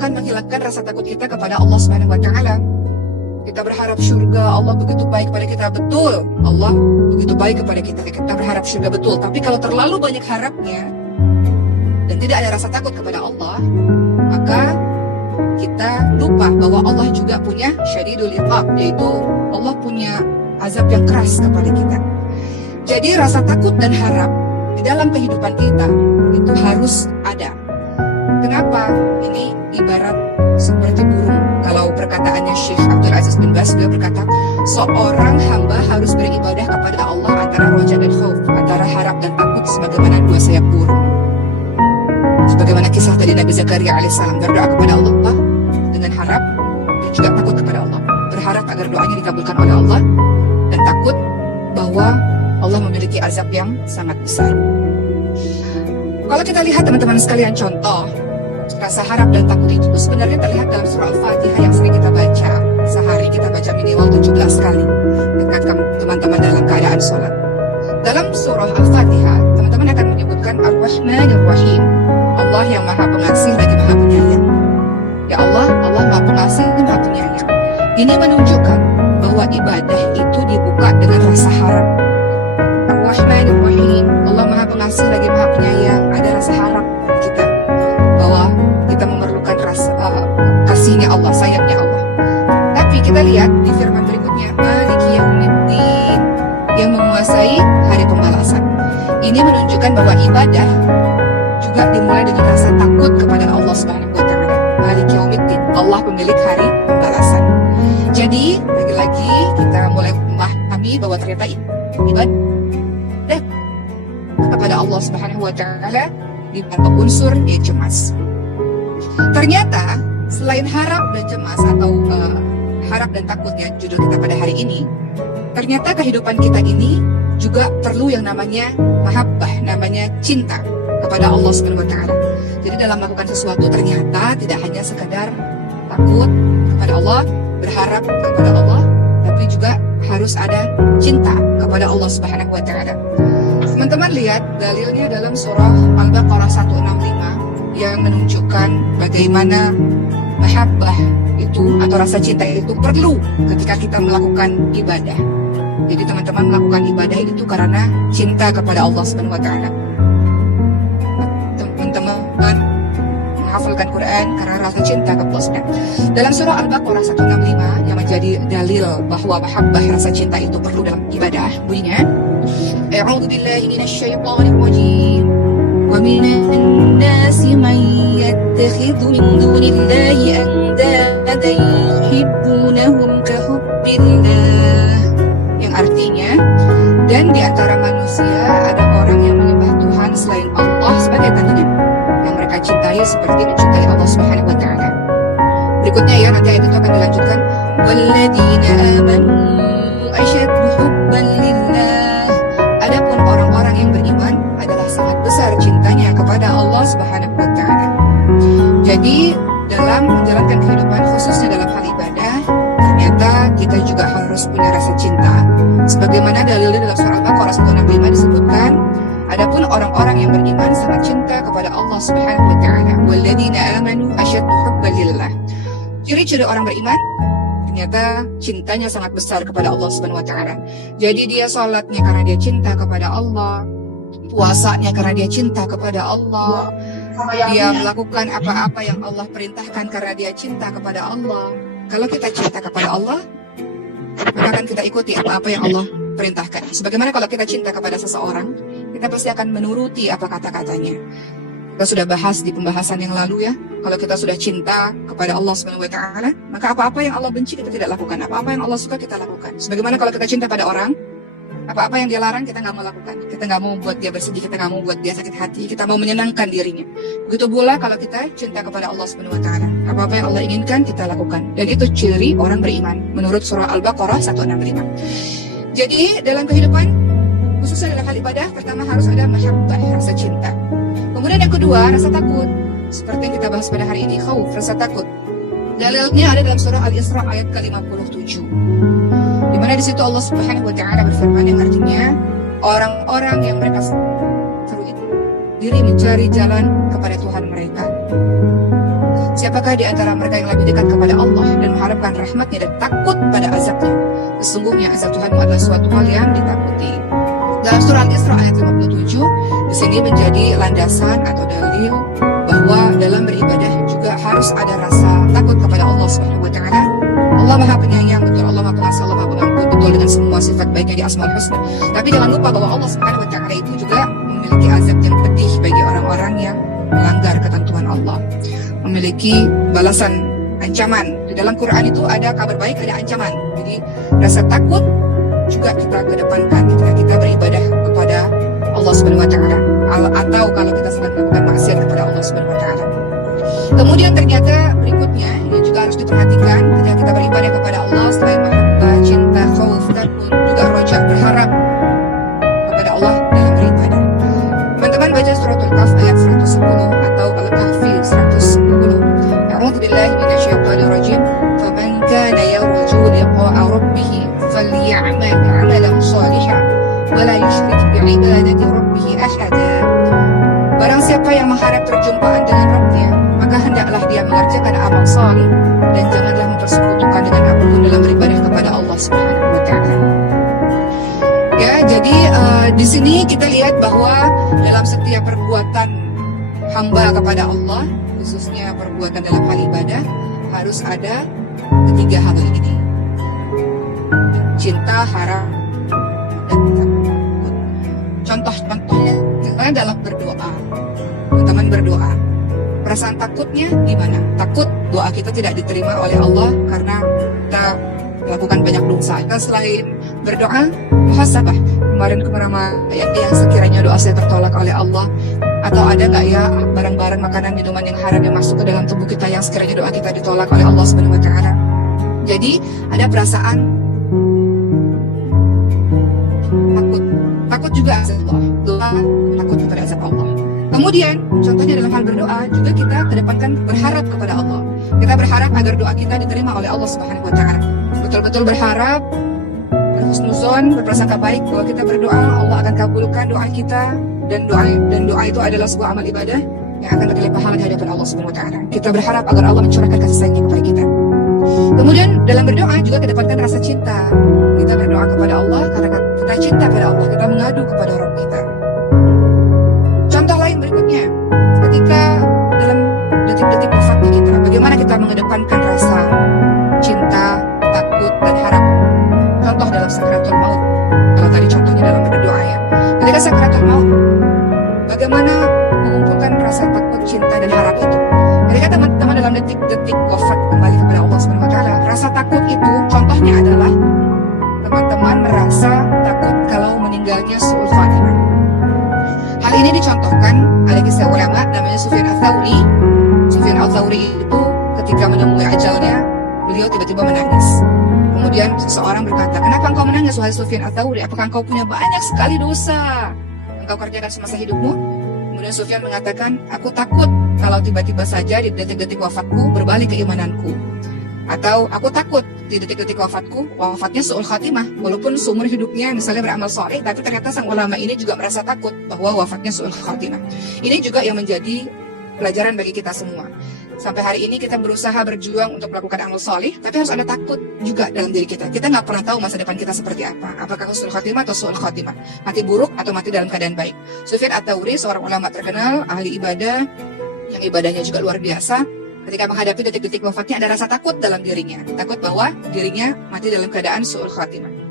akan menghilangkan rasa takut kita kepada Allah Subhanahu wa taala. Kita berharap surga, Allah begitu baik kepada kita, betul. Allah begitu baik kepada kita berharap surga, betul. Tapi kalau terlalu banyak harapnya dan tidak ada rasa takut kepada Allah, maka kita lupa bahwa Allah juga punya syadidul iqab, yaitu Allah punya azab yang keras kepada kita. Jadi rasa takut dan harap di dalam kehidupan kita itu harus ada. Kenapa? Ini ibarat seperti burung. Kalau perkataannya Syekh Abdul Aziz bin Baz, beliau berkata, seorang hamba harus beribadah kepada Allah antara roja dan khauf, antara harap dan takut, sebagaimana dua sayap burung. Sebagaimana kisah tadi Nabi Zakaria alaihissalam berdoa kepada Allah dengan harap dan juga takut kepada Allah. Berharap agar doanya dikabulkan oleh Allah dan takut bahwa Allah memiliki azab yang sangat besar. Kalau kita lihat teman-teman sekalian, contoh rasa harap dan takut itu sebenarnya terlihat dalam surah Al-Fatihah yang sering kita baca. Sehari kita baca minimal 17 kali dekat teman-teman dalam keadaan sholat. Dalam surah Al-Fatihah, teman-teman akan menyebutkan Ar-Rahmanir Rahim, Allah yang maha pengasih lagi maha penyayang. Ya Allah, Allah maha pengasih maha penyayang. Ini menunjukkan bahwa ibadah itu dibuka dengan rasa harap. Ar-Rahmanir Rahim, Allah maha pengasih lagi maha penyayang. Ada rasa harap kita bahwa kita memerlukan rasa kasihnya Allah, sayangnya Allah. Tapi kita lihat di firman berikutnya, Maliki Yaumiddin, yang menguasai hari pembalasan. Ini menunjukkan bahwa ibadah juga dimulai dengan rasa takut kepada Allah Subhanahu wa taala. Maliki Yaumiddin, Allah pemilik hari pembalasan. Jadi lagi-lagi kita mulai memahami bahwa ternyata ibadah kepada Allah Subhanahu wa taala dibantu unsur yang cemas. Ternyata selain harap dan cemas atau harap dan takutnya judul kita pada hari ini, ternyata kehidupan kita ini juga perlu yang namanya mahabbah, namanya cinta kepada Allah Subhanahu wa taala. Jadi dalam melakukan sesuatu ternyata tidak hanya sekedar takut kepada Allah, berharap kepada Allah, tapi juga harus ada cinta kepada Allah Subhanahu wa taala. Teman-teman lihat dalilnya dalam surah Al-Baqarah 165 yang menunjukkan bagaimana mahabbah itu atau rasa cinta itu perlu ketika kita melakukan ibadah. Jadi teman-teman melakukan ibadah itu karena cinta kepada Allah Subhanahu wa taala. Teman-teman menghafalkan Quran karena rasa cinta kepada Allah Subhanahu. Dalam surah Al-Baqarah 165 yang menjadi dalil bahwa mahabbah rasa cinta itu perlu dalam ibadah, bunyinya A'udzu billahi minasyaitonir rajim. Wa minan nasi man yattakhidhu min dunillahi andadan yuhibbunahum ka hubbillah. Yang artinya, dan di antara manusia ada orang yang menyembah Tuhan selain Allah sebagai tandingan yang mereka cintai seperti mencintai Allah Subhanahu wa taala. Berikutnya ya, nanti ayat itu akan dilanjutkan, walladzina amanu asyaddu hubban lillah. Adapun orang-orang yang beriman adalah sangat besar cintanya kepada Allah Subhanahu wa taala. Jadi dalam menjalankan kehidupan khususnya dalam hal ibadah, ternyata kita juga harus punya rasa cinta. Sebagaimana dalilnya dalam surah Al-Baqarah 165 disebutkan, adapun orang-orang yang beriman sangat cinta kepada Allah Subhanahu wa taala. Walladzina amanu asyaddu hubban lillah. Ciri-ciri orang beriman ternyata cintanya sangat besar kepada Allah Subhanahu wa taala. Jadi dia salatnya karena dia cinta kepada Allah, puasanya karena dia cinta kepada Allah, dia melakukan apa-apa yang Allah perintahkan karena dia cinta kepada Allah. Kalau kita cinta kepada Allah, maka akan kita ikuti apa-apa yang Allah perintahkan. Sebagaimana kalau kita cinta kepada seseorang, kita pasti akan menuruti apa kata-katanya. Kita sudah bahas di pembahasan yang lalu ya, kalau kita sudah cinta kepada Allah Subhanahu wa taala, maka apa-apa yang Allah benci kita tidak lakukan, apa-apa yang Allah suka kita lakukan. Sebagaimana kalau kita cinta pada orang, apa-apa yang dia larang kita nggak mau lakukan, kita nggak mau buat dia bersedih, kita nggak mau buat dia sakit hati, kita mau menyenangkan dirinya. Begitu pula kalau kita cinta kepada Allah Subhanahu wa taala, apa-apa yang Allah inginkan kita lakukan. Dan itu ciri orang beriman menurut surah Al-Baqarah 165. Jadi dalam kehidupan khususnya dalam hal ibadah, pertama harus ada mahabbah, rasa cinta. Kemudian yang kedua, rasa takut. Seperti yang kita bahas pada hari ini, khauf, rasa takut. Dalilnya ada dalam surah Al-Isra ayat ke-57. Di mana di situ Allah Subhanahu wa taala berfirman yang artinya orang-orang yang mereka seru itu diri mencari jalan kepada Tuhan mereka. Siapakah di antara mereka yang lebih dekat kepada Allah dan mengharapkan rahmatnya dan takut pada azabnya? Sesungguhnya azab Tuhan adalah suatu hal yang ditakuti. Dalam surah Al-Isra ayat 57, di sini menjadi landasan atau dalil bahwa dalam beribadah juga harus ada rasa takut kepada Allah Subhanahu wa taala. Allah Maha Penyayang, betul, Allah Maha Pengasih, Allah Maha Pengampun, betul, dengan semua sifat baiknya di Asmaul Husna. Tapi jangan lupa bahwa Allah Subhanahu wa taala itu juga memiliki azab yang pedih bagi orang-orang yang melanggar ketentuan Allah. Memiliki balasan, ancaman. Di dalam Quran itu ada kabar baik, ada ancaman. Jadi rasa takut juga kita kedepankan ketika kita beribadah kepada Allah Subhanahu wa taala, atau kalau kita sedang melakukan maksiat kepada Allah Subhanahu wa taala. Kemudian ternyata berikutnya yang juga harus diperhatikan ketika kita beribadah kepada Allah, selain mahabbah, cinta, khauf, takut, juga roja, berharap kepada Allah dalam beribadah. Teman-teman baca suratul Kahf ayat 110 atau Al-Kahfi 110. A'udzu billahi minasyaitonir rajim. Faman kana yarju liqa'a rabbih falyamal 'amalan shalihan wa la yusyrik bi'ibadati rabbih ahada. Barang siapa yang mengharap perjumpaan dengan Rabbnya, maka hendaklah dia mengerjakan amal saleh dan janganlah mempersekutukan dengan apapun dalam beribadah kepada Allah Subhanahu wa taala. Ya, jadi di sini kita lihat bahwa dalam setiap perbuatan hamba kepada Allah, khususnya perbuatan dalam hal ibadah, harus ada ketiga hal ini: cinta, harap, dan takut. Contoh-contohnya dalam berdoa. Teman-teman berdoa, perasaan takutnya gimana? Takut doa kita tidak diterima oleh Allah karena kita melakukan banyak dosa. Kita selain berdoa, muhasabah. Kemarin yang sekiranya doa saya tertolak oleh Allah, atau ada nggak ya barang-barang makanan minuman yang haram yang masuk ke dalam tubuh kita yang sekiranya doa kita ditolak oleh Allah Subhanahu wa taala. Jadi ada perasaan takut. Takut juga azab Allah. Doa takut kepada azab Allah. Kemudian, contohnya dalam hal berdoa, juga kita kedepankan berharap kepada Allah. Kita berharap agar doa kita diterima oleh Allah Subhanahu wa taala. Betul-betul berharap, berhusnuzon, berprasangka baik bahwa kita berdoa, Allah akan kabulkan doa kita, dan doa itu adalah sebuah amal ibadah yang akan berdilipat pahala di hadapan Allah Subhanahu wa taala. Kita berharap agar Allah mencurahkan kasih sayangnya kepada kita. Kemudian dalam berdoa juga kedepankan rasa cinta. Kita berdoa kepada Allah karena kita cinta pada Allah, kita mengadu kepada Rabb kita. Contoh lain berikutnya, ketika dalam detik-detik wafatnya kita, bagaimana kita mengedepankan rasa cinta, takut, dan harap. Contoh dalam sakaratul maut. Kalau tadi contohnya dalam berdoa ya. Ketika sakaratul maut, bagaimana mengumpulkan rasa takut, cinta, dan harap itu? Ketika teman-teman dalam detik-detik wafat kembali kepada Allah Subhanahu wa taala, rasa takut itu contohnya adalah teman-teman merasa takut kalau meninggalnya su'ul khatimah. Hal ini dicontohkan oleh kisah ulama namanya Sufyan Ats-Tsauri. Sufyan Ats-Tsauri itu ketika menemui ajalnya, beliau tiba-tiba menangis. Kemudian seseorang berkata, "Kenapa engkau menangis, wahai Sufyan Ats-Tsauri? Apakah engkau punya banyak sekali dosa engkau kerjakan semasa hidupmu?" Kemudian Sufyan mengatakan, "Aku takut kalau tiba-tiba saja di detik-detik wafatku berbalik keimananku. Atau aku takut di detik-detik wafatnya su'ul khatimah. Walaupun seumur hidupnya misalnya beramal soleh, tapi ternyata sang ulama ini juga merasa takut bahwa wafatnya su'ul khatimah." Ini juga yang menjadi pelajaran bagi kita semua. Sampai hari ini kita berusaha berjuang untuk melakukan amal soleh, tapi harus ada takut juga dalam diri kita. Kita nggak pernah tahu masa depan kita seperti apa. Apakah husnul khatimah atau su'ul khatimah. Mati buruk atau mati dalam keadaan baik. Sufyan Ats-Tsauri, seorang ulama terkenal, ahli ibadah, yang ibadahnya juga luar biasa. Ketika menghadapi detik-detik wafatnya ada rasa takut dalam dirinya. Takut bahwa dirinya mati dalam keadaan su'ul khatimah.